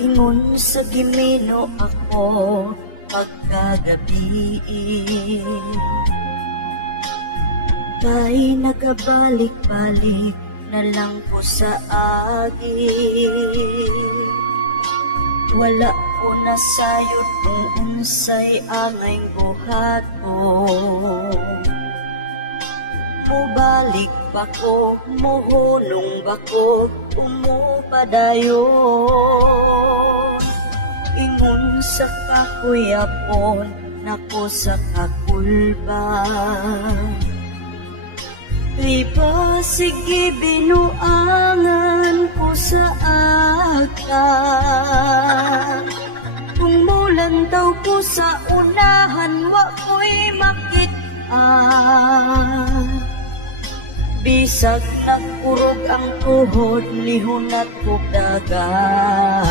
Ingon sa Gimino ako pagkagabi, kay nagabalik-balik na lang ko sa agi. Wala ko nasayod kung unsay angay buhaton. Mubalik ba ko, muhunong ba ko, umupadayon. Ingon sa kakuyapon, nako sa kakulba. Riba sige binuangan ko sa akan. Kung mulan daw ko sa unahan, wa ko'y makit-an. Bisag nagkurog ang tuhod ni hunat ko dagat.